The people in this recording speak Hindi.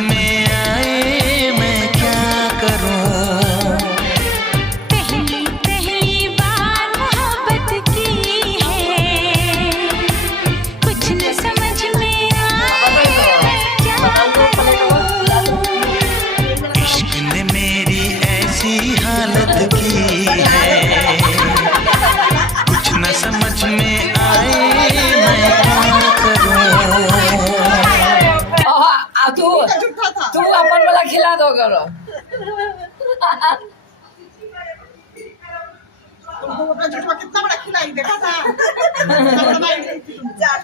में आए मैं क्या करूं। पहली बार मोहब्बत की है, कुछ न समझ में आए मैं क्या करूं। इश्क ने मेरी ऐसी हालत की है, कुछ न समझ में आए मैं क्या करूं। तू अपन वाला खिला दो करो। अपना झूठा कितना बड़ा खिलाई देखा था।